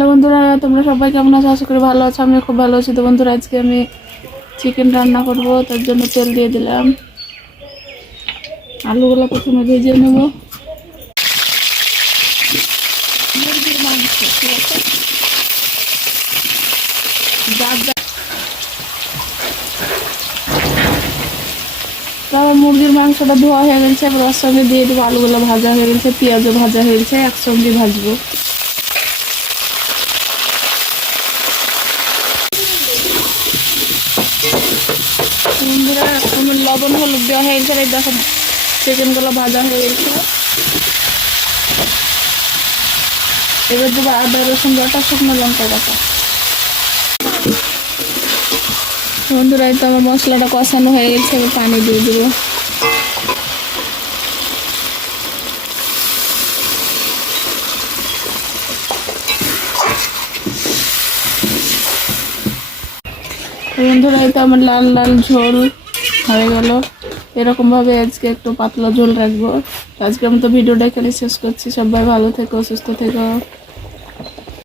Hello বন্ধুরা, তোমরা সবাই কেমন আছো? আশা করি ভালো আছো। আমি খুব ভালো আছি। তো বন্ধুরা, আজকে আমি চিকেন রান্না করব। তার জন্য তেল দিয়ে দিলাম। আলুগুলো প্রথমে ভেজে নেব। মুরগির মাংস, ঠিক আছে? তারপর মুরগির মাংসটা ধোয়া হয়ে গেছে। এবার ওর সঙ্গে দিয়ে দেবো। আলুগুলো ভাজা হয়ে গেছে, পেঁয়াজও ভাজা হয়ে গেছে, একসঙ্গে ভাজবো। বন্ধুরা, আমার লবণ হলুদ দেওয়া হয়ে গেছে। দেখো চিকেনগুলো ভাজা হয়ে গেছে। এবার দেবো আদা রসুন বাটা, শুকনো লঙ্কা বাটা। বন্ধুরা, এই তো আমার মশলাটা কষানো হয়ে গেছে। এবার পানি দিয়ে দেবো। বন্ধুরা, এই তো আমার লাল লাল ঝোল হয়ে গেল। এরকম ভাবে আজকে একটু পাতলা ঝোল রাখবো। আজকে আমি তো ভিডিওটা এখানে শেষ করছি। সবাই ভালো থেকো, সুস্থ থেকো।